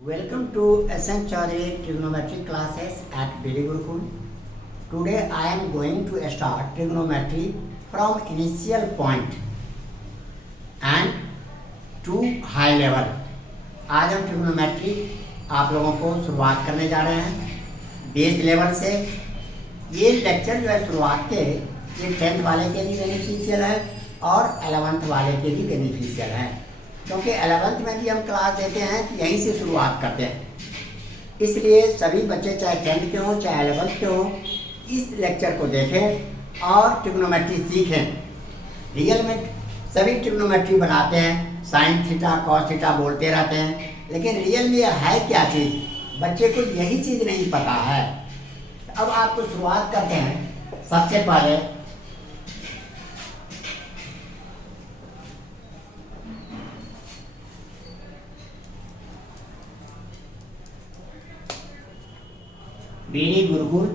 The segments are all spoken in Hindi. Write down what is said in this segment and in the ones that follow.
Welcome to SN Chaudhary trigonometry classes at Bidi Gurukul. Today I am going to start trigonometry from initial point and to high level. आज हम trigonometry आप लोगों को शुरुआत करने जा रहे हैं बेस लेवल से। ये लेक्चर जो है शुरुआत के ये 10th वाले के लिए बेनिफिशियल है और 11th वाले के लिए बेनिफिशियल है, क्योंकि 11th में भी हम क्लास देते हैं तो यहीं से शुरुआत करते हैं। इसलिए सभी बच्चे चाहे 10th के हों चाहे 11th के हों इस लेक्चर को देखें और ट्रिग्नोमेट्री सीखें। रियल में सभी ट्रिग्नोमेट्री बनाते हैं, साइन थीटा कॉस थीटा बोलते रहते हैं, लेकिन रियल में है क्या चीज़ बच्चे को यही चीज़ नहीं पता है। अब आपको शुरुआत करते हैं। सबसे पहले बीडी गुरुकुल।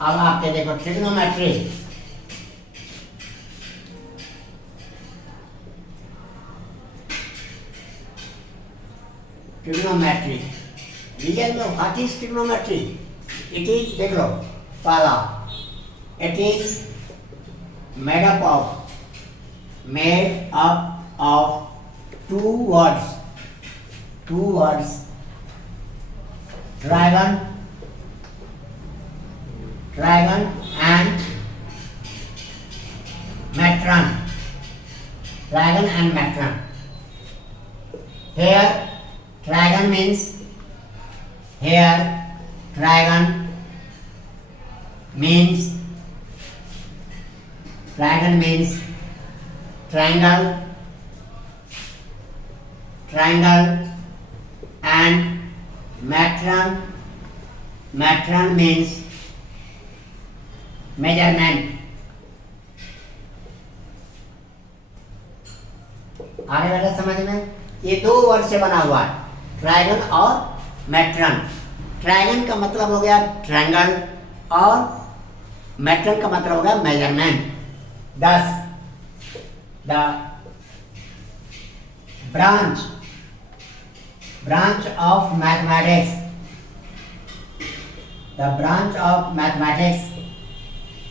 अब आपके देखो ट्रिग्नोमेट्री रियल में what is trigonometry? It is, देख लो पहला, it is made up of two words trigon and matron. Here trigon means triangle and matron means measurement. आगे बेटा समझ में, ये दो वर्ड से बना हुआ है, ट्रायगन और मैट्रन। ट्रायगन का मतलब हो गया ट्रायंगल और मैट्रन का मतलब हो गया मेजरमेंट। दस the branch of mathematics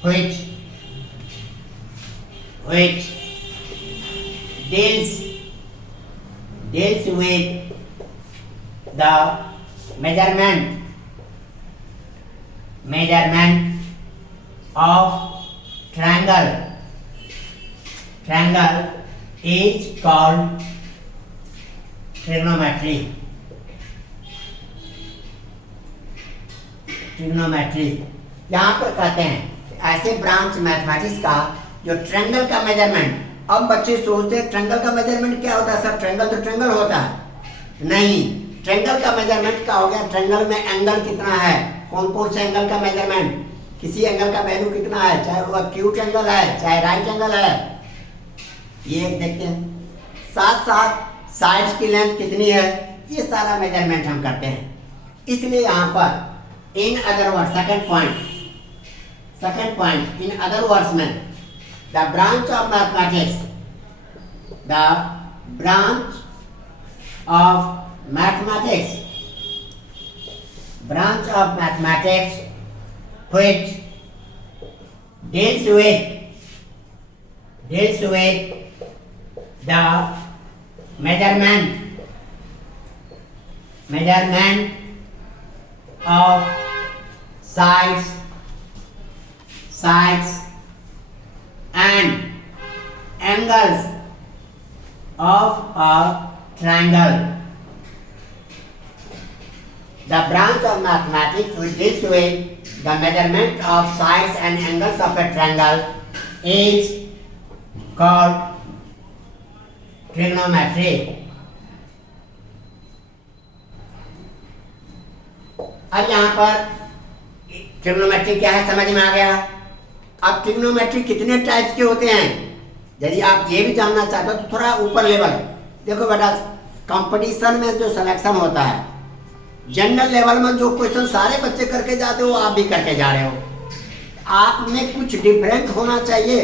which deals with the measurement of triangle is called trigonometry। यहाँ पर कहते हैं ऐसे ब्रांच मैथमेटिक्स का जो ट्रायंगल का मेजरमेंट। अब बच्चे सोचते हैं ट्रायंगल का मेजरमेंट क्या होता है सर? ट्रायंगल तो ट्रायंगल होता है। नहीं, ट्रायंगल का मेजरमेंट क्या हो गया? ट्रायंगल में एंगल कितना है, कौन से एंगल का मेजरमेंट, किसी एंगल का वैल्यू कितना है, चाहे वो एक्यूट एंगल है चाहे राइट एंगल है, ये देखते हैं। साथ साथ साइड्स की लेंथ कितनी है, ये सारा मेजरमेंट हम करते हैं। इसलिए यहाँ पर in other word second point in other words में the branch of mathematics which deals with the measurement of sides and angles of a triangle। The branch of mathematics which deals with the measurement of sides and angles of a triangle is called trigonometry। अब यहाँ पर ट्रिग्नोमेट्री क्या है समझ में आ गया। अब ट्रिग्नोमेट्री कितने टाइप्स के होते हैं, यदि आप ये भी जानना चाहते हो तो थोड़ा ऊपर लेवल देखो बेटा। कंपटीशन में जो सिलेक्शन होता है, जनरल लेवल में जो क्वेश्चन सारे बच्चे करके जाते हो आप भी करके जा रहे हो, आप में कुछ डिफरेंट होना चाहिए,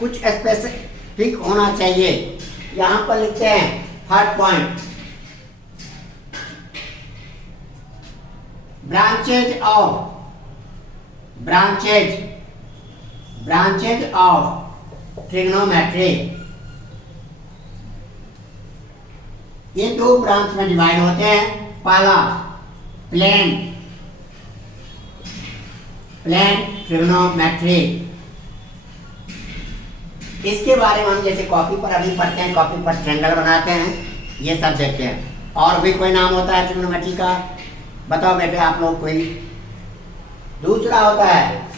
कुछ स्पेसिफिक होना चाहिए। यहाँ पर लिखते हैं third point, branches of trigonometry, ये दो ब्रांच में डिवाइड होते हैं। पहला प्लेन ट्रिग्नोमेट्री, इसके बारे में हम जैसे कॉपी पर अभी पढ़ते हैं, कॉपी पर ट्रायंगल बनाते हैं, ये सब देखते हैं। और भी कोई नाम होता है ट्रिग्नोमेट्री का? बताओ बेटे आप लोग कोई। दूसरा होता है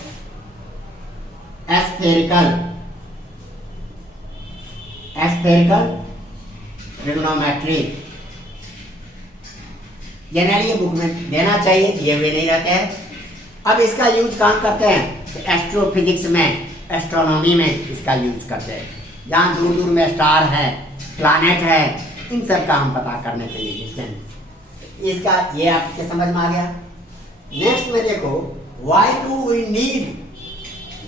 स्फेरिकल ट्रिग्नोमेट्री। जनरली ये बुक में देना चाहिए, दिए हुए नहीं रहते हैं। अब इसका यूज कहाँ करते हैं? एस्ट्रोफिजिक्स में, एस्ट्रोनॉमी में इसका यूज करते हैं। जहाँ दूर दूर में स्टार है, प्लैनेट है, इन सब का हम पता करने के लिए डिस्टेंस। इसका ये आपके समझ में आ गया। नेक्स्ट में देखो, why do we need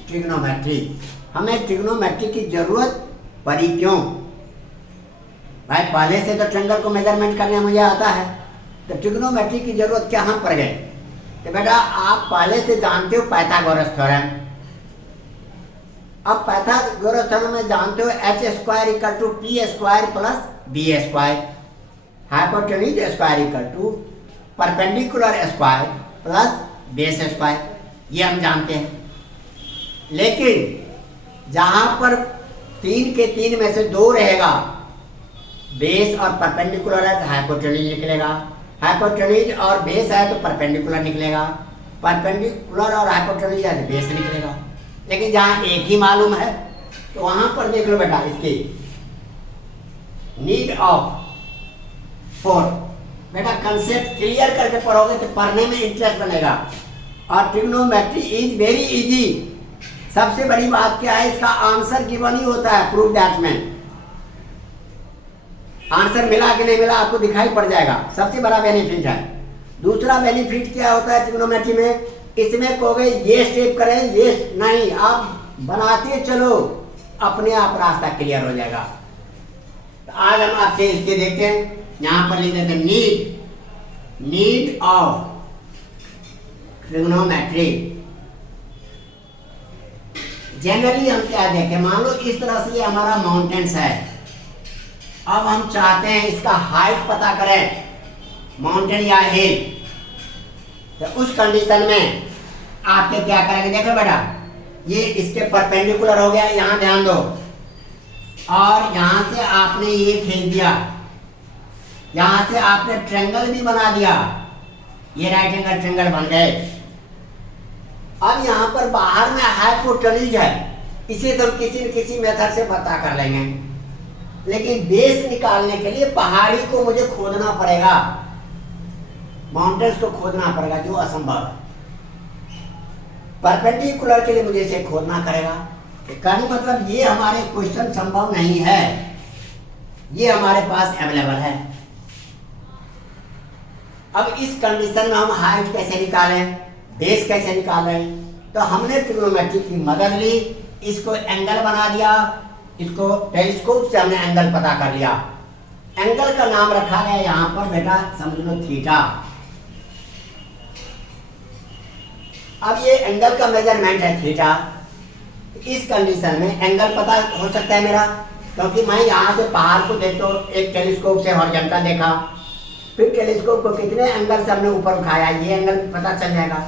trigonometry? हमें ट्रिग्नोमेट्री की जरूरत पड़ी क्यों? भाई पहले से तो ट्रायंगल को मेजरमेंट करने मुझे आता है, तो ट्रिग्नोमेट्री की जरूरत क्या हम पड़ गए? तो बेटा आप पहले से जानते हो पाइथागोरस थ्योरम। अब पाइथागोरस थ्योरम में जानते हो h² = p² + b², hypotenuse square = perpendicular square plus base square, ये हम जानते हैं। लेकिन जहां पर 3 के 3 में से 2 रहेगा, बेस और परपेंडिकुलर है तो हाइपोटेन्यूज निकलेगा, हाइपोटेन्यूज और बेस है तो परपेंडिकुलर निकलेगा, परपेंडिकुलर और हाइपोटेन्यूज है तो बेस निकलेगा। लेकिन जहां एक ही मालूम है तो वहां पर देख लो बेटा, इसकी नीड ऑफ 4। बेटा कंसेप्ट क्लियर करके पढ़ोगे तो पढ़ने में इंटरेस्ट बनेगा। और ट्रिग्नोमेट्री इज वेरी इजी। सबसे बड़ी बात क्या है, इसका आंसर गिवन ही होता है प्रूफ दैट में। आंसर मिला कि नहीं मिला आपको दिखाई पड़ जाएगा, सबसे बड़ा बेनिफिट है। दूसरा बेनिफिट क्या होता है ट्रिग्नोमेट्री में? इसमें कहोगे ये स्टेप करें, ये नहीं, आप बनाते चलो, अपने आप रास्ता क्लियर हो जाएगा। तो आज हम आपसे इसके देखते हैं। यहां पर लिख देते हैं नीड ऑफ ट्रिग्नोमेट्री। जनरली हम क्या देखें, मान लो इस तरह से ये हमारा माउंटेन्स है। अब हम चाहते हैं इसका हाइट पता करें, माउंटेन या हिल। तो उस कंडीशन में आपके क्या करेंगे, देखो बेटा ये इसके परपेंडिकुलर हो गया, यहां ध्यान दो, और यहां से आपने ये खींच दिया, यहां से आपने ट्रायंगल भी बना दिया, ये राइट एंगल ट्रायंगल बन गए। अब यहां पर बाहर में हाइपोटेन्यूज है, इसे तो किसी न किसी मेथड से पता कर लेंगे। लेकिन बेस निकालने के लिए पहाड़ी को मुझे खोदना पड़ेगा, माउंटेन्स को खोदना पड़ेगा, जो असंभव है। परपेंडिकुलर के लिए मुझे इसे खोदना करेगा। कहने मतलब ये हमारे क्वेश्चन संभव नहीं है, ये हमारे पास अवेलेबल है। अब इस कंडीशन में हम हाइट कैसे निकालें, बेस कैसे निकालें? तो हमने ट्रिग्नोमेट्री की मदद ली, इसको एंगल बना दिया, इसको टेलीस्कोप से हमने एंगल पता कर लिया। एंगल का नाम रखा गया यहाँ पर बेटा, समझ लो थीटा। अब ये एंगल का मेजरमेंट है थीटा। इस कंडीशन में एंगल पता हो सकता है मेरा, क्योंकि मैं यहाँ से पहाड़ को देखता हूँ, एक टेलीस्कोप से हॉरिजॉन्टल देखा, फिर टेलीस्कोप को कितने एंगल से हमने ऊपर उठाया, ये एंगल पता चल जाएगा।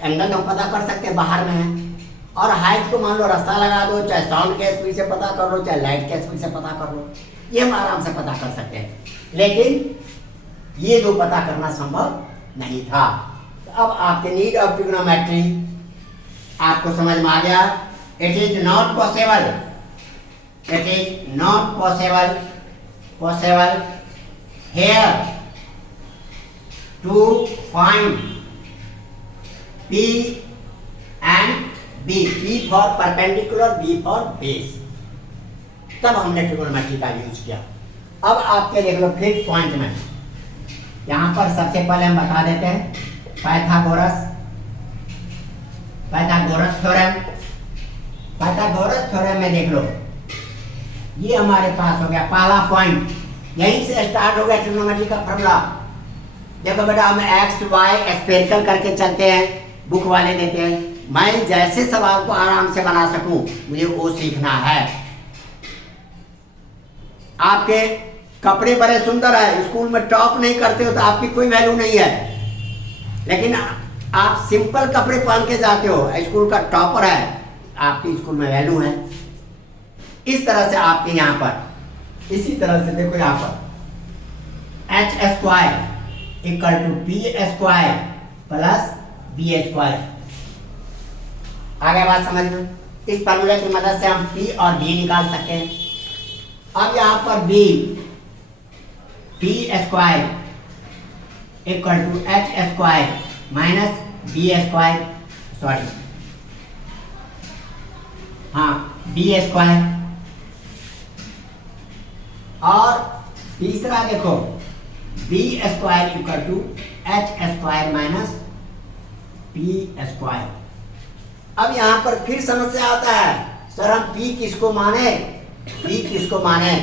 एंगल हम पता कर सकते हैं, बाहर में है। और हाइट को मान लो रास्ता लगा दो, चाहे साउंड के स्पीड से पता कर लो, चाहे लाइट के स्पीड से पता कर लो, ये हम आराम से पता कर सकते हैं। लेकिन ये दो पता करना संभव नहीं था। तो अब आपके नीड ऑफ ट्रिग्नोमेट्री आपको समझ में आ गया। It is not possible, it is not possible here to find P and B, P for perpendicular, B for base। तब हमने ट्रिग्नोमेट्री का यूज किया। अब आपके देख लो फिफ्थ पॉइंट में, यहाँ पर सबसे पहले हम बता देते हैं पाइथागोरस थ्योरम। पाइथागोरस थ्योरम में देख लो, ये हमारे पास हो गया पहला पॉइंट, यहीं से स्टार्ट हो गया ट्रिग्नोमेट्री का फॉर्मूला। देखो बेटा हम एक्स वाई स्पेरिकल करके चलते हैं, बुक वाले देते हैं। मैं जैसे सवाल को आराम से बना सकूं मुझे वो सीखना है। आपके कपड़े बड़े सुंदर है, स्कूल में टॉप नहीं करते हो तो आपकी कोई वैल्यू नहीं है, लेकिन आप सिंपल कपड़े पहन के जाते हो, स्कूल का टॉपर है, आपकी स्कूल में वैल्यू है। इस तरह से आपके यहाँ पर इसी तरह से देखो यहाँ पर H square equal to P square plus B square. आगे बात समझ में? इस फॉर्मूले की मदद से हम पी और बी निकाल सकते हैं। अब यहाँ पर B P square equal to H square minus B square, sorry हाँ बी स्क्वायर। और तीसरा देखो B square equal to H square minus P square. अब यहां पर फिर समस्या आता है, सर हम पी किसको माने, पी किसको माने?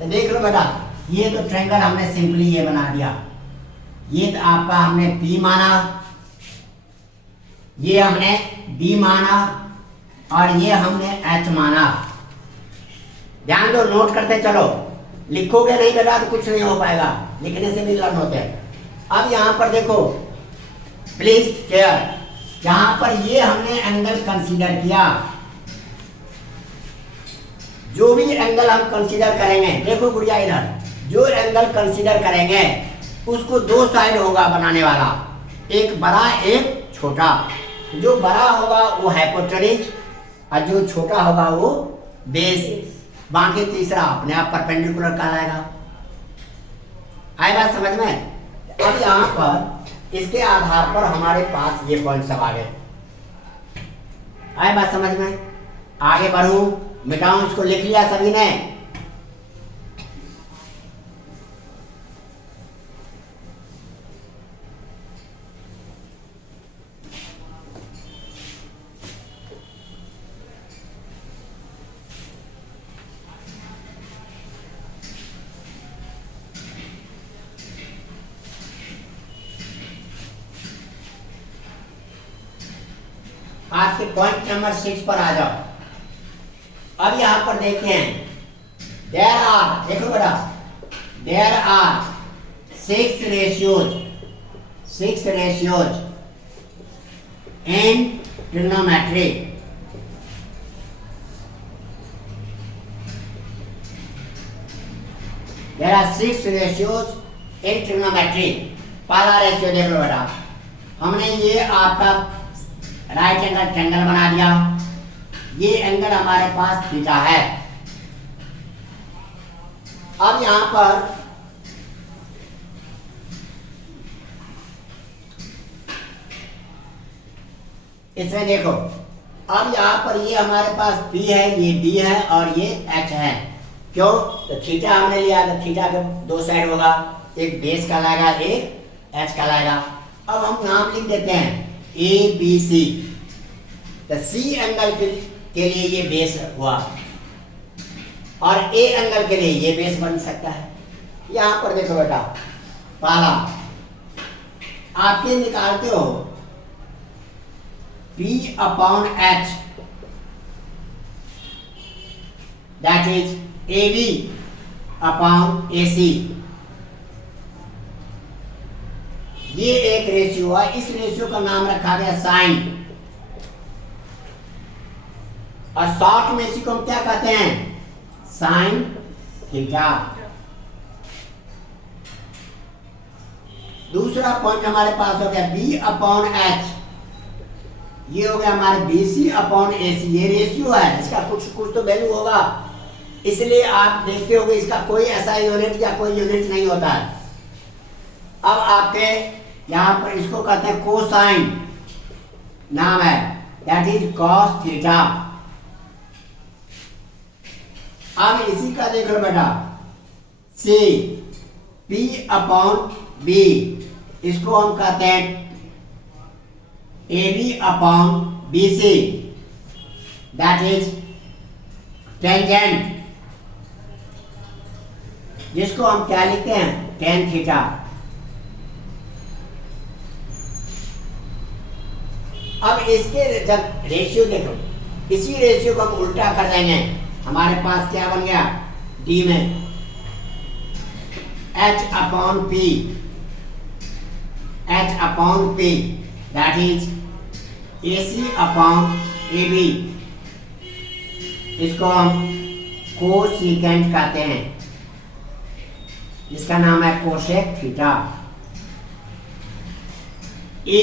तो देख लो बेटा, ये तो ट्रायंगल हमने सिंपली ये बना दिया, ये तो आपका हमने पी माना, ये हमने बी माना और ये हमने एच माना। ध्यान दो, नोट करते चलो, लिखोगे नहीं बेटा तो कुछ नहीं हो पाएगा, लिखने से भी लर्न होते हैं। अब यहां पर देखो प्लीज केयर, यहां पर ये हमने एंगल कंसीडर किया, जो भी एंगल हम कंसीडर करेंगे, देखो गुड़िया इधर, जो एंगल कंसीडर करेंगे उसको दो साइड होगा बनाने वाला, एक बड़ा एक छोटा। जो बड़ा होगा वो हाइपोटेन्यूज और जो छोटा होगा वो बेस, बाकी तीसरा अपने आप परपेंडिकुलर कहलाएगा। आए बात समझ में? अब यहाँ पर इसके आधार पर हमारे पास ये पॉइंट सब आ गए। आए बात समझ में? आगे बढ़ूं, मिटाऊं, इसको लिख लिया सभी ने? आपके पॉइंट नंबर 6 पर आ जाओ। अब यहां पर देखते हैं, देयर आर, देखो बेटा, there are 6 ratios in trigonometry. There are 6 ratios in trigonometry. पहला रेशियो देख लो बेटा, हमने ये आपका राइट एंगल ट्रायंगल बना दिया, ये एंगल हमारे पास थीटा है। अब यहां पर इसमें देखो, अब यहां पर ये हमारे पास P है, ये D है और ये H है। क्यों? तो थीटा हमने लिया तो थीटा के दो साइड होगा, एक बेस कहलाएगा एक H कहलाएगा। अब हम नाम लिख देते हैं ए बी सी, तो सी एंगल के लिए ये बेस हुआ और ए एंगल के लिए ये बेस बन सकता है। यहां पर देखो बेटा, पहला आप ये निकालते हो P upon H, that is A B upon A C. ये एक रेशियो है, इस रेशियो का नाम रखा गया साइन, और शॉर्ट में इसी को हम क्या कहते हैं? Sine theta. दूसरा पॉइंट हमारे पास हो गया B अपॉन H, ये हो गया हमारे BC अपॉन AC। ये रेशियो है, इसका कुछ कुछ तो वैल्यू होगा, इसलिए आप देखते होंगे इसका कोई ऐसा यूनिट या कोई यूनिट नहीं होता है। अब आपके यहां पर इसको कहते हैं कोसाइन, नाम है, दैट इज कॉस थीटा। अब इसी का देख लो बेटा, C P अपॉन B, इसको हम कहते हैं AB upon BC, that is tangent, जिसको हम क्या लिखते हैं? Tan theta. अब इसके जब रेशियो देखो, इसी रेशियो को हम उल्टा कर देंगे, हमारे पास क्या बन गया, डी में H upon P, H upon P that is AC upon AB। इसको हम कोसेकेंट कहते हैं, इसका नाम है cosec theta. E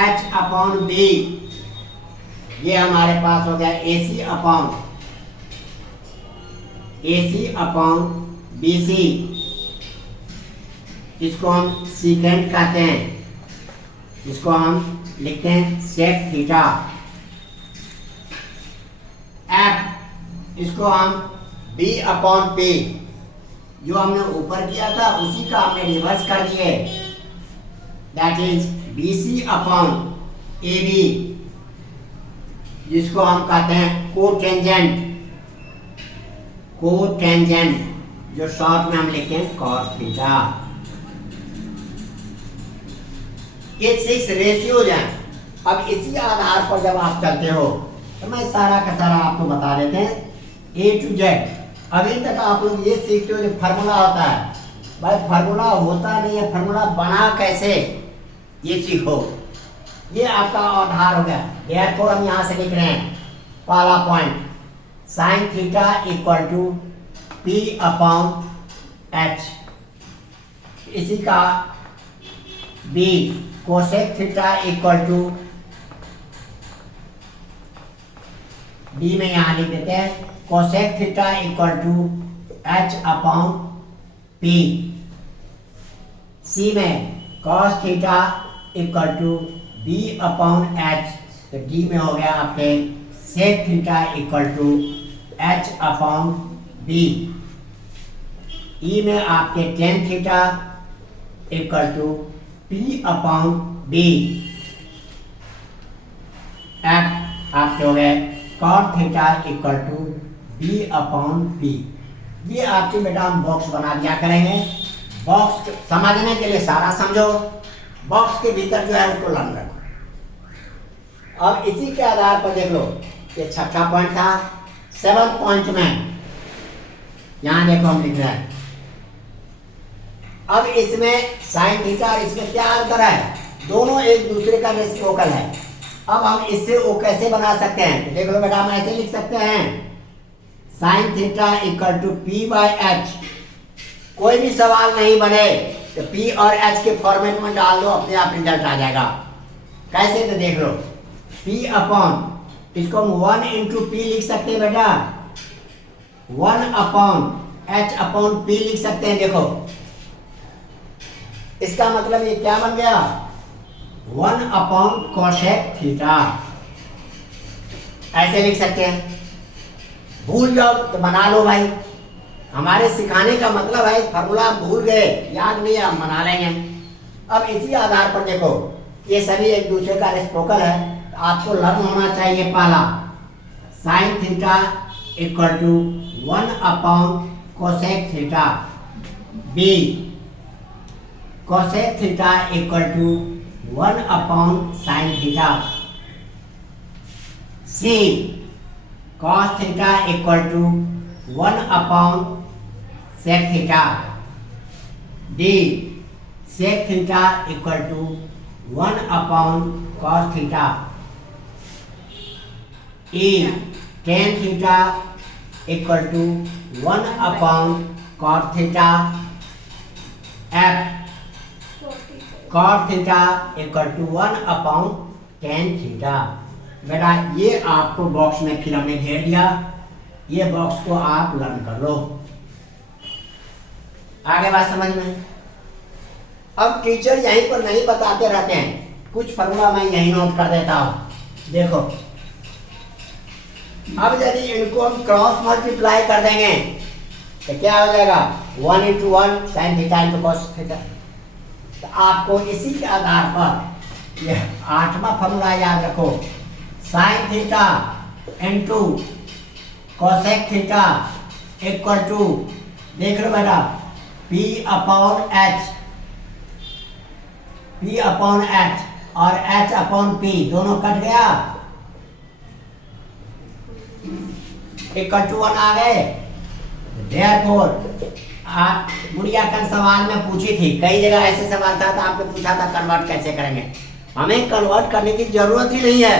H upon B, ये हमारे पास हो गया AC अपॉन BC, इसको हम सीकेंट कहते हैं, इसको हम लिखते हैं सेक थीटा। F, इसको हम B अपॉन P, जो हमने ऊपर किया था उसी का हमने रिवर्स कर दिए, that is BC upon AB, जिसको हम कहते हैं कोटेंजेंट, जो शॉर्ट में हम लिखते हैं कॉस थीटा। ये 6 रेशियोज हैं। अब इसी आधार पर जब आप चलते हो तो मैं सारा का सारा आपको बता देते हैं A to Z। अभी तक आप लोग ये सीखते हो जो फार्मूला होता है, भाई फार्मूला होता नहीं है, फार्मूला बना कैसे ये सीखो, ये आपका आधार हो गया। देयरफॉर हम यहाँ से लिख रहे हैं पहला point, sine theta equal to P upon H, इसी का B cosec theta equal to D में यहाँ लिख देते हैं cosec theta equal to H upon P। C में cos theta equal to B upon H, तो D में हो गया आपके sec theta equal to H upon B। E में आपके tan theta equal to P upon B। F आपके हो गए cot theta equal to B upon P। ये आपके बेटा हम बॉक्स बना दिया करेंगे। बॉक्स समझने के लिए सारा समझो, बॉक्स के भीतर जो है उसको लर्न रखो। अब इसी के आधार पर देख लो, ये छठा पॉइंट था। 7 पॉइंट में यहां देखो हम लिख रहे हैं, अब इसमें साइन थीटा और इसमें क्या अंतर है, दोनों एक दूसरे का रेसिप्रोकल है। अब हम इससे वो कैसे बना सकते हैं, तो देख लो बेटा हम ऐसे लिख सकते हैं sine theta equal to P by H। कोई भी सवाल नहीं बने तो P और H के फॉर्मेट में डाल दो, अपने आप रिजल्ट आ जाएगा। कैसे, तो देख लो P अपॉन, इसको हम 1 इंटू P लिख सकते हैं बेटा, 1 अपॉन H अपॉन P लिख सकते हैं। देखो इसका मतलब ये क्या बन गया, 1 अपॉन कोसेक थीटा, ऐसे लिख सकते हैं। भूल जाओ तो बना लो भाई, हमारे सिखाने का मतलब है फार्मूला भूल गए, याद नहीं है, हम बना लेंगे। अब इसी आधार पर देखो ये सभी एक दूसरे का रेसिप्रोकल है, तो आपको लर्न होना चाहिए पहला sine theta equal to 1 upon cosec theta, B cosec theta equal to 1 upon sine theta, C cos theta equal to 1 upon sec theta, D sec theta equal to 1 upon cos theta, E tan theta equal to 1 upon cot theta, F cot theta equal to 1 upon tan theta. बेटा ये आपको बॉक्स में फिर हमने घेर दिया, ये बॉक्स को आप लर्न कर लो। आगे बात समझ में। अब टीचर यहीं पर नहीं बताते रहते हैं, कुछ फॉर्मूला मैं यहीं नोट कर देता हूं। देखो अब यदि इनको हम क्रॉस मल्टीप्लाई कर देंगे तो क्या हो जाएगा, 1 into 1 sign theta into cos theta. तो आपको इसी के आधार पर ये 8वां फॉर्मूला याद रखो, sine theta into cosec theta equal to, देख लो बेटा P upon H, P upon H और एच अपॉन पी दोनों कट गया, इक्वल टू 1 आ गए। देयरफॉर आप गुड़िया कल सवाल में पूछी थी, कई जगह ऐसे सवाल था तो आपने पूछा था कन्वर्ट कैसे करेंगे। हमें कन्वर्ट करने की जरूरत ही नहीं है,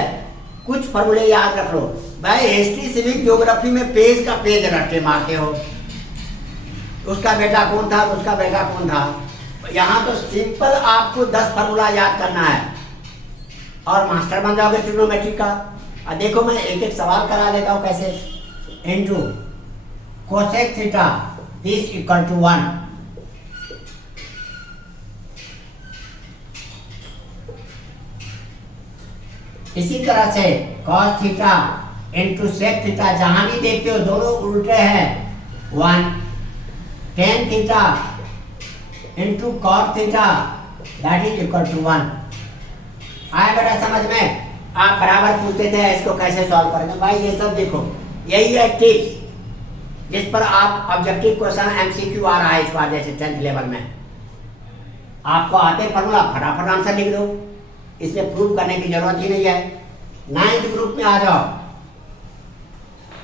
कुछ फॉर्मूले याद रख लो। भाई हिस्ट्री सिविक ज्योग्राफी में पेज का पेज रट्टे मारते हो, उसका बेटा कौन था, उसका बेटा कौन था। यहाँ तो सिंपल आपको 10 फॉर्मूला याद करना है और मास्टर बन जाओगे ट्रिग्नोमेट्री का। और देखो मैं एक एक सवाल करा देता हूँ कैसे। Into cosec theta is equal to 1, इसी तरह से cos theta into sec theta, जहां भी देखते हो दोनों उल्टे हैं 1, tan theta into cot theta that is equal to 1। आया बेटा समझ में? आप बराबर पूछते थे इसको कैसे सॉल्व करेंगे। भाई ये सब देखो, यही है टिप्स जिस पर आप ऑब्जेक्टिव क्वेश्चन एमसीक्यू आ रहा है इस बार, जैसे 10th लेवल में आपको आते फॉर्मूला फटाफट आंसर लिख दो, इसमें प्रूव करने की जरूरत ही नहीं है। 9th ग्रुप में आ जाओ।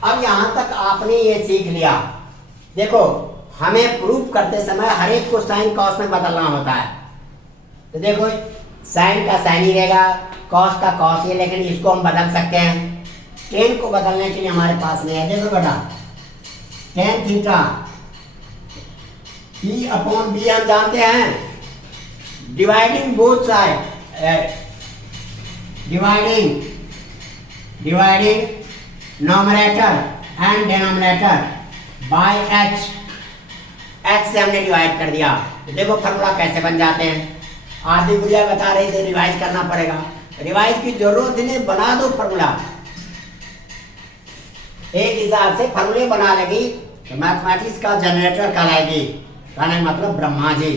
अब यहां तक आपने ये सीख लिया, देखो हमें प्रूफ करते समय हर एक को साइन कॉस में बदलना होता है। तो देखो साइन का साइन ही रहेगा, कॉस का कॉस ही, लेकिन इसको हम बदल सकते हैं। टेन को बदलने के लिए हमारे पास नहीं है। देखो बेटा tan theta P upon B हम जानते हैं, dividing both side, dividing nominator and denominator by H से हमने डिवाइड कर दिया। तो देखो फॉर्मूला कैसे बन जाते हैं। आधी गुड़िया बता रही थी रिवाइज करना पड़ेगा, रिवाइज की जरूरत नहीं, बना दो फॉर्मूला। एक हिसाब से फॉर्मूले बना लेगी तो मैथमेटिक्स का जनरेटर कहलाएगी, कहने मतलब ब्रह्मा जी,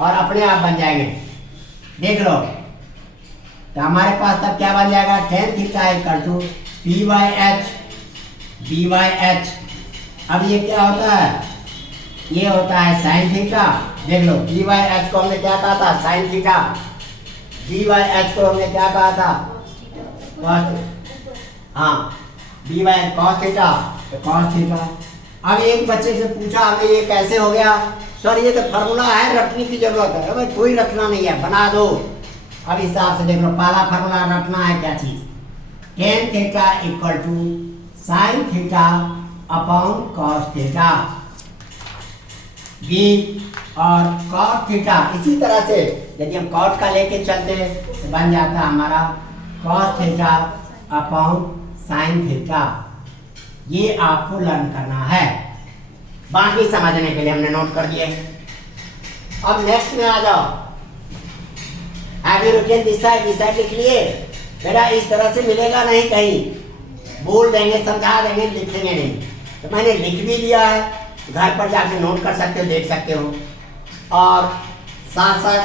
और अपने आप बन जाएंगे। देख लो तो हमारे पास तब क्या बन जाएगा, tan theta equal to P by H B by H. अब ये क्या होता है, ये होता है साइन थीटा। देख लो बी बाई एच को हमने क्या कहा था, sine theta, B by H को हमने क्या कहा था, हाँ B by cos theta, cos theta. अब एक बच्चे से पूछा हमें ये कैसे हो गया, सर ये तो फार्मूला है, रटने की जरूरत है। भाई कोई रटना नहीं है, बना दो। अब हिसाब से देख लो, पहला फार्मूला रटना है क्या चीज, tan theta equal to sine theta upon cos theta, B और कॉट थीटा। इसी तरह से यदि हम कॉट का लेके चलते तो बन जाता हमारा cos theta upon sine theta. ये आपको लर्न करना है, बाकी समझने के लिए हमने नोट कर दिए। अब नेक्स्ट में आ जाओ, have you written this side, this side लिख लिए बेटा। इस तरह से मिलेगा नहीं कहीं, बोल देंगे समझा देंगे, लिखेंगे नहीं। तो मैंने लिख भी दिया है, घर पर जाके नोट कर सकते हो, देख सकते हो, और साथ साथ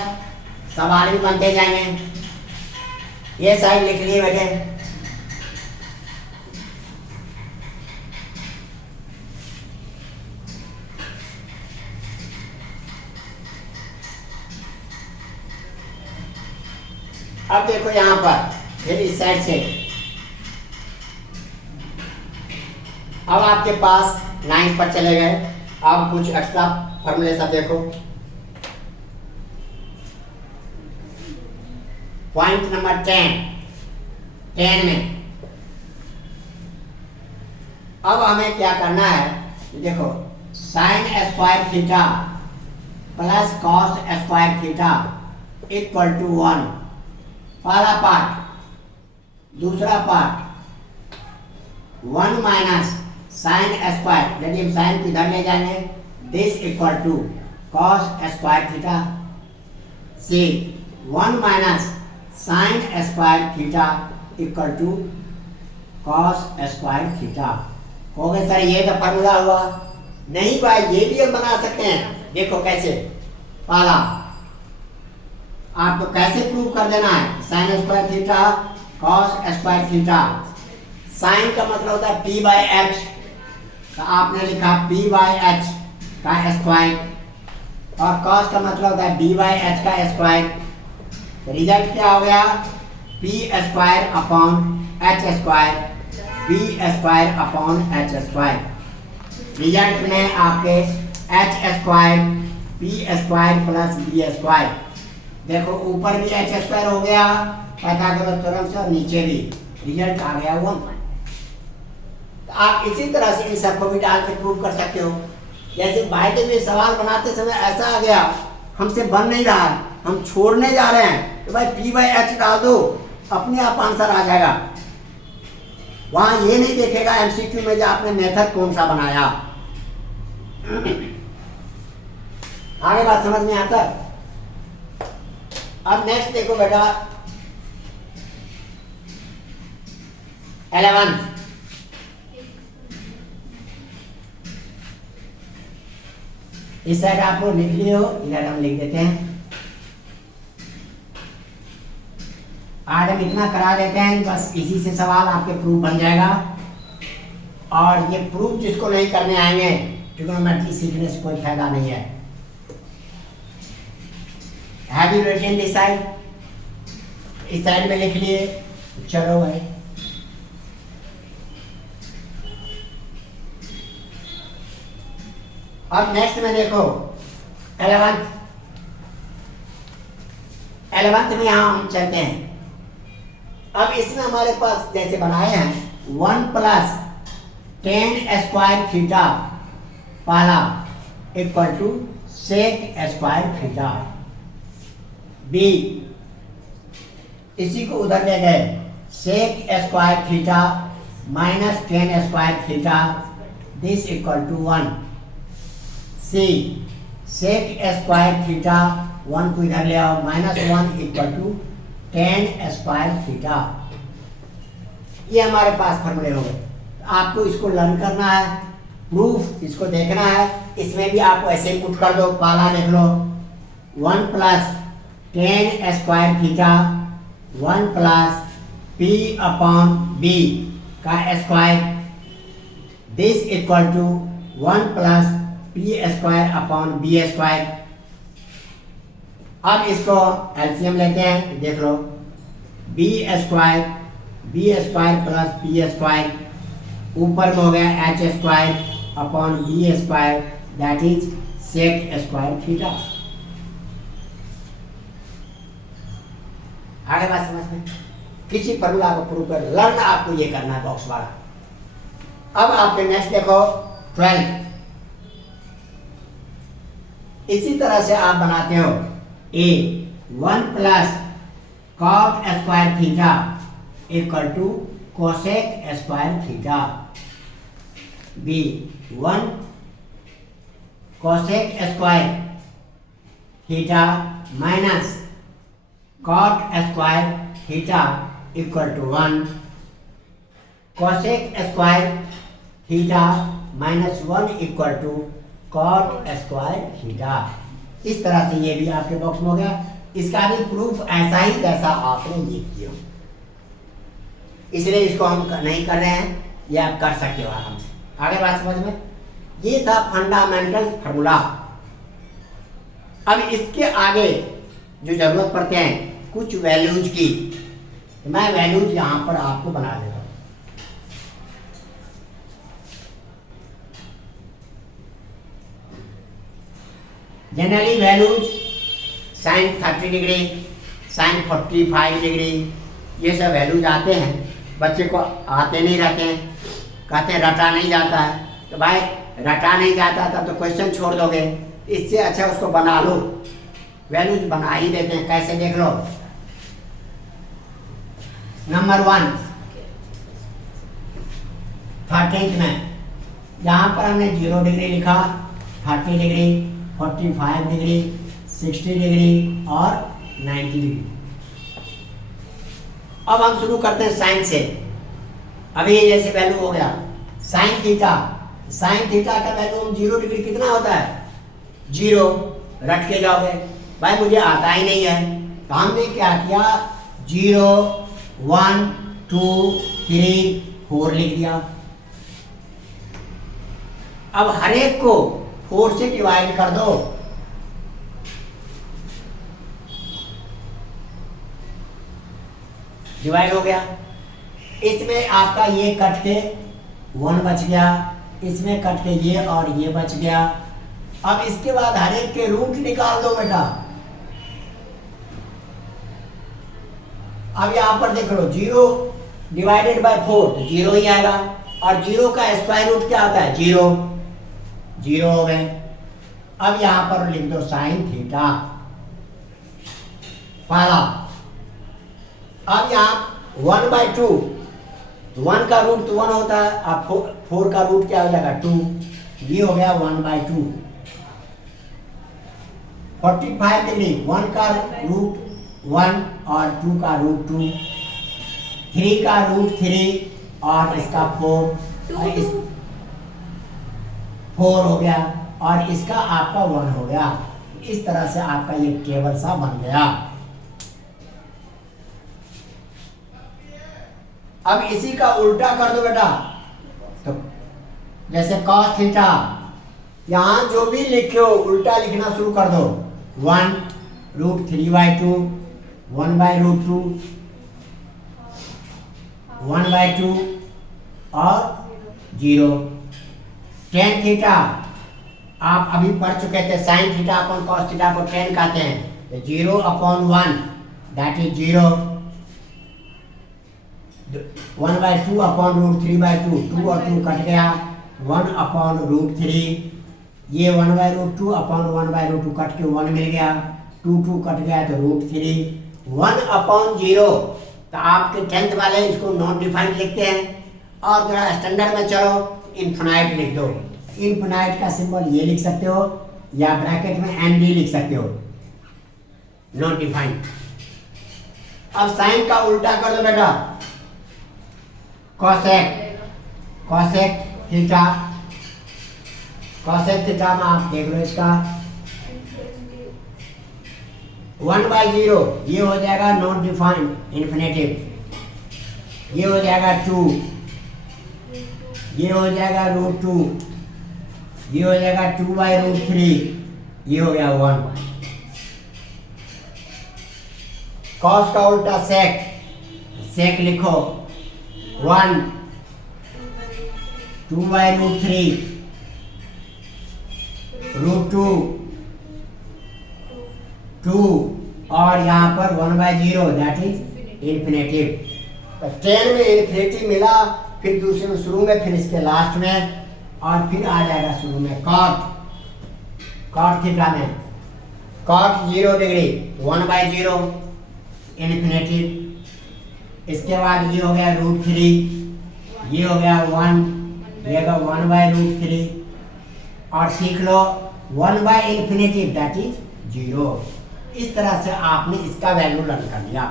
सवाल भी बनते जाएंगे। ये साइड लिख लिए बेटे। अब देखो यहां पर फिर इस साइड से, अब आपके पास 9 पर चले गए। अब कुछ एक्स्ट्रा फॉर्मूले सब देखो। पॉइंट नंबर 10 में अब हमें क्या करना है, देखो sine square theta plus cos square theta equal to 1, पहला पार्ट। दूसरा पार्ट 1 माइनस साइन स्क्वायर, यदि हम साइन को इधर ले जाएंगे, this equal to cos square theta, C 1 minus sine square theta equal to cos square theta. हो गया सर, ये तो फॉर्मूला हुआ। नहीं भाई, ये भी हम बना सकते हैं। देखो कैसे, पहला आपको कैसे प्रूव कर देना है, sine square theta cos square theta. Sine का मतलब होता है पी बाई एच, तो आपने लिखा पी बाई एच का स्क्वायर, और कॉस का मतलब होता है बी बाई एच का स्क्वायर। रिजल्ट क्या हो गया, P square upon H square, B square upon H square. Result में आपके H square P square plus B square, देखो ऊपर भी एच स्क्वायर हो गया पाइथागोरस थ्योरम से, और नीचे भी रिजल्ट आ गया 1। आप इसी तरह से इन सबको भी डाल के प्रूव कर सकते हो। जैसे बाय में सवाल बनाते समय ऐसा आ गया, हमसे बन नहीं रहा, हम छोड़ने जा रहे हैं, तो भाई पी बाई एच डाल दो, अपने आप आंसर आ जाएगा। वहां ये नहीं देखेगा एमसीक्यू में जो आपने मेथड कौन सा बनाया। आगे बात समझ में आता। अब नेक्स्ट देखो बेटा 11। इस साइड आप लोग लिख लिए हो, इधर हम लिख देते हैं। आज हम इतना करा देते हैं, बस इसी से सवाल आपके प्रूफ बन जाएगा। और ये प्रूफ जिसको नहीं करने आएंगे ट्रिग्नोमेट्री सीखने से कोई फायदा नहीं है। Have you written this side? इस साइड में लिख लिए, चलो भाई। अब नेक्स्ट में देखो 11th में यहां हम चलते हैं। अब इसमें हमारे पास जैसे बनाए हैं 1 प्लस टेन स्क्वायर थीटा पहला equal to sec square theta, B इसी को उधर ले गए, sec square theta minus tan square theta, this equal to 1। C sec square theta 1 को इधर ले आओ, minus 1 equal to tan square theta. ये हमारे पास फॉर्मूले हो गए। आपको इसको लर्न करना है, प्रूफ इसको देखना है। इसमें भी आप ऐसे ही पुट कर दो, पहला देख लो 1 plus tan square theta 1 plus P upon B का square, this equal to 1 plus P square upon B square. अब इसको एलसीएम लेते हैं, देख लो B square plus P square, ऊपर में हो गया H square upon B square, that is sec square theta. आगे बात समझ में, किसी फॉर्मूला को प्रूव कर लर्न आपको ये करना है बॉक्स वाला। अब आपके नेक्स्ट देखो 12। इसी तरह से आप बनाते हो A 1 plus cot square theta equal to cosec square theta, B 1 cosec square theta minus cot square theta equal to 1, cosec square theta minus 1 equal to cot square theta. इस तरह से ये भी आपके बॉक्स में हो गया। इसका भी प्रूफ ऐसा ही जैसा आपने ये किया, इसलिए इसको हम नहीं कर रहे हैं, ये आप कर सकते हो आराम से। आगे बात समझ में, ये था फंडामेंटल फार्मूला। अब इसके आगे जो जरूरत पड़ते हैं कुछ वैल्यूज की, तो मैं वैल्यूज यहां पर आपको बना देता हूं। Generally values sine 30 degree, sine 45 degree, ये सब वैल्यूज आते हैं। बच्चे को आते नहीं रहते हैं, कहते हैं रटा नहीं जाता है। तो भाई रटा नहीं जाता तब तो क्वेश्चन छोड़ दोगे, इससे अच्छा उसको बना लो। वैल्यूज बना ही देते हैं, कैसे देख लो। नंबर 1 13th में यहाँ पर हमने 0 डिग्री लिखा, 30 डिग्री, 45 डिग्री, 60 डिग्री और 90 डिग्री। अब हम शुरू करते हैं साइन से। अभी ये जैसे वैल्यू हो गया साइन थीटा, साइन थीटा का वैल्यू हम 0 डिग्री कितना होता है 0, रट के जाओगे। भाई मुझे आता ही नहीं है, तो हमने क्या किया 0 1 2 3 4 लिख दिया। अब हर एक को 4 से डिवाइड कर दो, डिवाइड हो गया। इसमें आपका ये कट के 1 बच गया, इसमें कट के ये और ये बच गया। अब इसके बाद हर एक के रूट निकाल दो बेटा। अब यहां पर देख लो 0 डिवाइडेड बाय 4 तो 0 ही आएगा, और 0 का स्क्वायर रूट क्या होता है 0, 0 हो गए। अब यहां पर लिख दो साइन थीटा पहला। अब यहां 1/2, 1 का रूट तो 1 होता है, अब 4 का रूट क्या हो जाएगा 2, ये हो गया 1/2। 45 डिग्री, 1 का रूट 1 और 2 का रूट 2, 3 का रूट 3 और इसका 4 और इस 4 हो गया, और इसका आपका 1 हो गया। इस तरह से आपका ये टेबल सा बन गया। अब इसी का उल्टा कर दो बेटा, तो जैसे cos थीटा, यहां जो भी लिखे हो उल्टा लिखना शुरू कर दो। 1√3/2, 1/√2, 1/2 और 0। tan थीटा आप अभी पढ़ चुके थे, sin थीटा अपन cos थीटा को tan कहते हैं। 0/1 दैट इज 0, 1/2/√3/2, 2 और 2 कट गया, 1/√3, ये 1/2/1/2 कट के 1 मिल गया, 2 कट गया तो √3, 1/0। तो आपके 10th वाले इसको नॉट डिफाइंड लिखते हैं, और जरा स्टैंडर्ड में चलो इन्फिनाइट लिख दो। इन्फिनाइट का सिंबल ये लिख सकते हो, या ब्रैकेट में ND लिख सकते हो, नॉट डिफाइंड। अब साइन का उल्टा कर दो बेटा, कॉसेक थीटा, कॉसेक थीटा में आप देख लो इसका 1/0, ये हो जाएगा नॉट डिफाइंड इन्फिनेटिव, ये हो जाएगा 2, ये हो जाएगा √2, ये हो जाएगा 2/√3, ये हो गया 1। कॉस का उल्टा सेक लिखो 1, 2/√3, √2, 2 और यहाँ पर 1/0 दैट इज इन्फिनेटिव। तो 10 में इन्फिनेटिव मिला, फिर दूसरे में शुरू में, फिर इसके लास्ट में, और फिर आ जाएगा शुरू में कॉट थीटा में कॉट 0 डिग्री 1/0 इन्फिनेटिव। इसके बाद ये हो गया √3, ये हो गया 1, ये होगा 1/√3, और सीख लो 1/∞ दैट इज 0। इस तरह से आपने इसका वैल्यू लर्न कर लिया।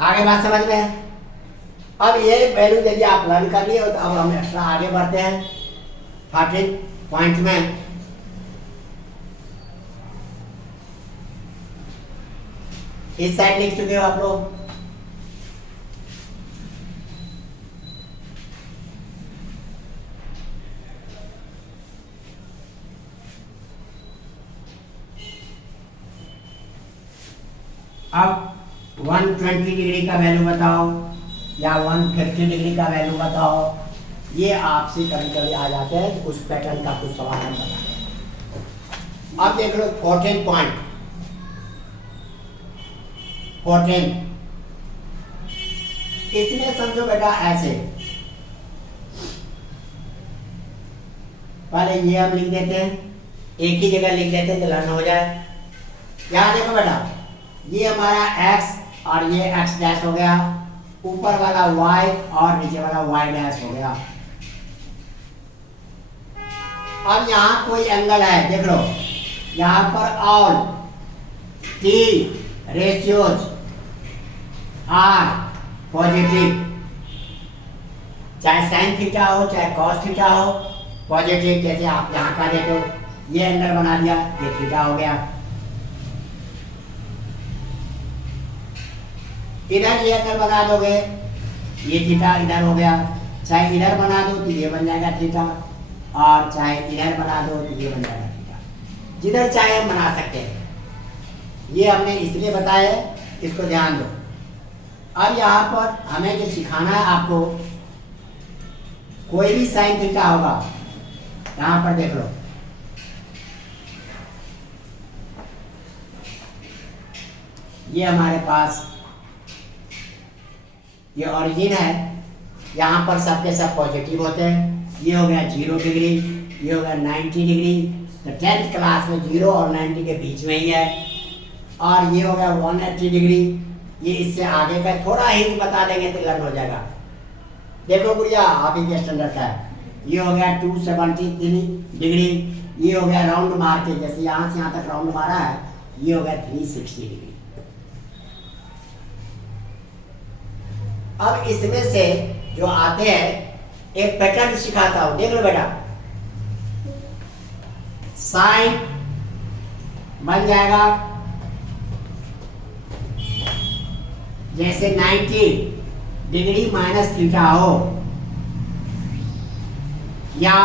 आगे बात समझ में? अब ये वैल्यू यदि आप लर्न कर लिए हो तो अब हम एक्स्ट्रा आगे बढ़ते हैं 13 पॉइंट में। इस साइड लिख चुके हो आप लोग। अब 120 डिग्री का वैल्यू बताओ या 150 डिग्री का वैल्यू बताओ। ये आपसे कभी कभी आ जाते हैं, तो उस पैटर्न का कुछ सवाल हम बताएंगे। अब देख लो 14 पॉइंट 14, इसमें समझो बेटा ऐसे, पहले ये हम लिख देते हैं, एक ही जगह लिख देते हैं तो लर्न हो जाए। यहाँ देखो बेटा, ये हमारा x और ये x डैश हो गया, ऊपर वाला y और नीचे वाला y डैश हो गया। अब यहाँ कोई एंगल है, देख लो, यहाँ पर all t ratios are positive, चाहे साइन थीटा हो चाहे कॉस थीटा हो, पॉजिटिव। जैसे आप यहाँ का देखो, ये एंगल बना दिया, ये थीटा हो गया। इधर ये एंगल बना दोगे, ये थीटा इधर हो गया। चाहे इधर बना दो तो ये बन जाएगा थीटा, और चाहे इधर बना दो तो ये बन जाएगा थीटा। जिधर चाहे हम बना सकते हैं। ये हमने इसलिए बताया इसको ध्यान दो। अब यहाँ पर हमें जो सिखाना है आपको, कोई भी साइन थीटा होगा, यहाँ पर देख लो, ये हमारे पास ये ओरिजिन है, यहाँ पर सबके सब पॉजिटिव होते हैं। ये हो गया 0 डिग्री, ये हो गया 90 डिग्री, तो 10th क्लास में 0 और 90 के बीच में ही है। और ये हो गया 180 डिग्री, ये इससे आगे का थोड़ा हिंट बता देंगे तो लर्न हो जाएगा। देखो गुड़िया, आप ही के स्टैंडर्ड का है। ये हो गया 273 डिग्री, ये हो गया राउंड मार के, जैसे यहाँ से यहाँ तक राउंड मारा है, ये हो गया 360 डिग्री। अब इसमें से जो आते हैं एक पैटर्न सिखाता हूं, देख लो बेटा। साइन बन जाएगा जैसे 90 डिग्री माइनस थीटा हो, या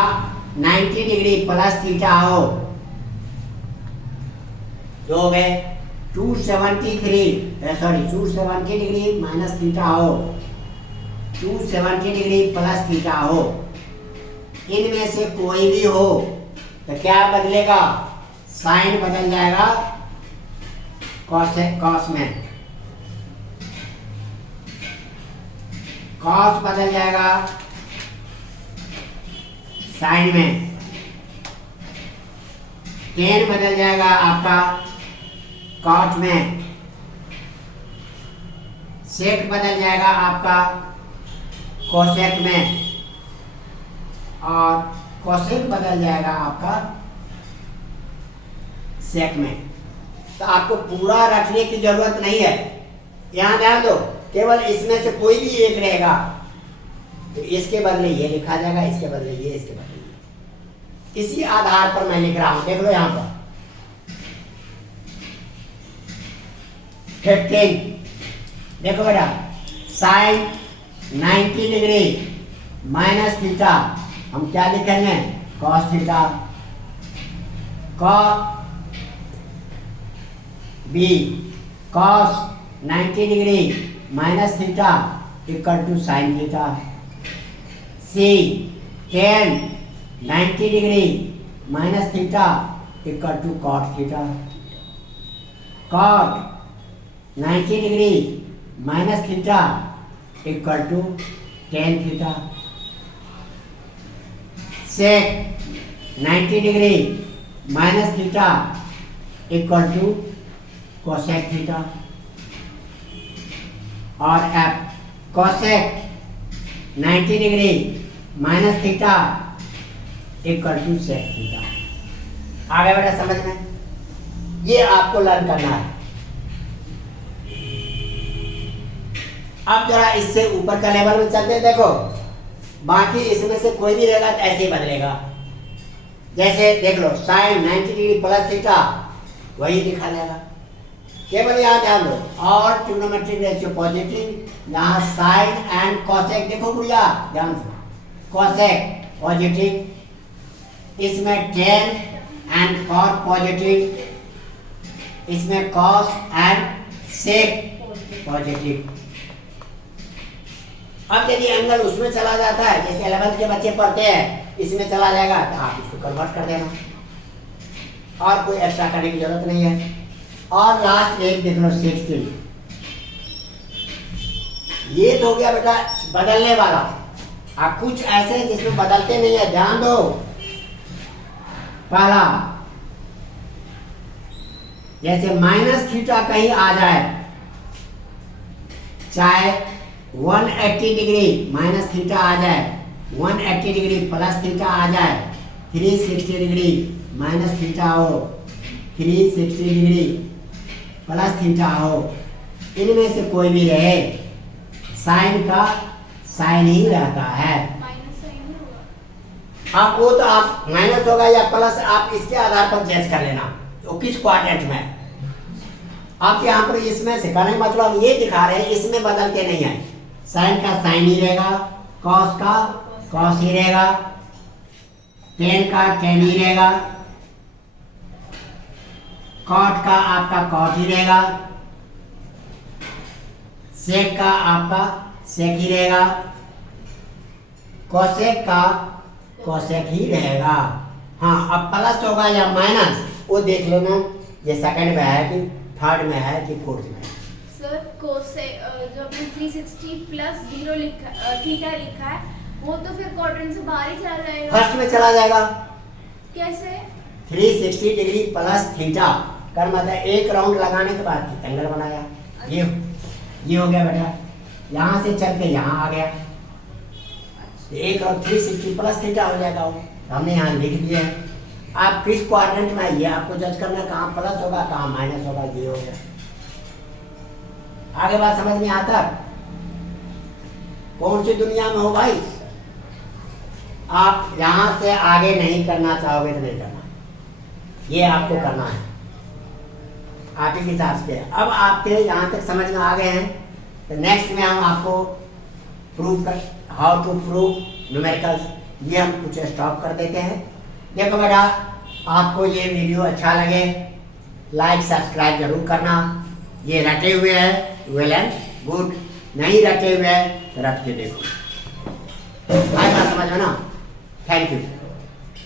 90 डिग्री प्लस थीटा हो, जो हो गए 270 डिग्री माइनस थीटा हो, 270 डिग्री प्लस थीटा हो, इनमें से कोई भी हो तो क्या बदलेगा? साइन बदल जाएगा कॉस में, कॉस बदल जाएगा साइन में, टेन बदल जाएगा आपका कॉट में, सेक बदल जाएगा आपका कोसेक में, और कोसेक बदल जाएगा आपका सेक में। तो आपको पूरा रखने की जरूरत नहीं है, यहां ध्यान दो, केवल इसमें से कोई भी एक रहेगा तो इसके बदले ये लिखा जाएगा, इसके बदले ये, इसके बदले ये। इसी आधार पर मैं लिख रहा हूं, देख लो यहां पर 15, देखो बेटा, साइन 90 डिग्री माइनस थीटा, हम क्या लिखेंगे? Cos theta, B cos 90 degree minus theta equal to sine theta, C tan 90 degree minus theta equal to cot theta, cot 90 degree minus theta equal to tan theta, sec 90 degree minus theta equal to cosec theta, और F cosec 90 degree minus theta equal to sec theta. आ गया बेटा समझ में? ये आपको लर्न करना है। अब जरा इससे ऊपर का लेवल में चलते हैं, देखो बाकी इसमें से कोई भी रहेगा तो ऐसे ही बदलेगा। जैसे देख लो, साइन 90 डिग्री प्लस थीटा, वही लिखा जाएगा, केवल यहाँ ध्यान दो। और ट्रिग्नोमेट्रिक रेशियो पॉजिटिव, यहाँ साइन एंड कॉसेक, देखो गुड़िया ध्यान से, कॉसेक पॉजिटिव, इसमें टेन एंड कॉट पॉजिटिव, इसमें कॉस एंड सेक पॉजिटिव। अब यदि एंगल उसमें चला जाता है, जैसे 11th के बच्चे पढ़ते हैं, इसमें चला जाएगा तो आप इसको कन्वर्ट कर देना, और कोई एक्स्ट्रा करने की जरूरत नहीं है। और लास्ट एक देख लो 16, ये तो हो गया बेटा बदलने वाला। अब कुछ ऐसे जिसमें बदलते नहीं है, ध्यान दो। पहला, जैसे माइनस थीटा कहीं आ जाए, चाहे 180 डिग्री माइनस थीटा आ जाए, 180 डिग्री प्लस थीटा आ जाए, 360 डिग्री माइनस थीटा हो, 360 डिग्री प्लस थीटा हो, इनमें से कोई भी रहे, साइन का साइन ही रहता है। आप वो तो आप माइनस होगा या प्लस, आप इसके आधार पर जज कर लेना तो किस क्वाड्रेंट में। आप यहाँ पर इसमें से करने मतलब ये दिखा रहे हैं, इसमें बदलते नहीं है, साइन का साइन ही रहेगा, कॉस का कॉस ही रहेगा, टेन का टेन ही रहेगा, कॉट का आपका कॉट ही रहेगा, सेक का आपका सेक ही रहेगा, कोसेक का कोसेक ही रहेगा। हाँ, अब प्लस होगा या माइनस वो देख लेना, ये सेकंड में है कि थर्ड में है कि फोर्थ में है। सर कोसेक जो आपने 360 प्लस 0 लिखा थीटा लिखा है वो तो फिर क्वाड्रेंट से बाहर ही चला जाएगा। फर्स्ट में चला जाएगा। कैसे? 360 डिग्री प्लस थीटा कर मतलब एक राउंड लगाने के बाद एंगल बनाया। ये हो गया बेटा, यहाँ से चल के यहाँ आ गया, एक और 360 प्लस थीटा हो जाएगा। वो हमने यहाँ लिख दिया है। आप किस क्वाड्रेंट में आइए, आपको जज करना कहाँ प्लस होगा कहाँ माइनस होगा। ये हो गया, आगे बात समझ में आता? कौन सी दुनिया में हो भाई? आप यहाँ से आगे नहीं करना चाहोगे तो नहीं करना, ये आपको करना है आप ही के हिसाब से। अब आपके यहाँ तक समझ में आ गए हैं तो नेक्स्ट में हम आपको प्रूव कर हाउ टू प्रूव न्यूमेरिकल्स, ये हम कुछ स्टॉप कर देते हैं। देखो बेटा, आपको ये वीडियो अच्छा लगे लाइक सब्सक्राइब जरूर करना। ये रटे हुए हैं वेल एंड गुड, नहीं रटे हुए हैं तो रट के देखो। बात समझ में ना? Thank you.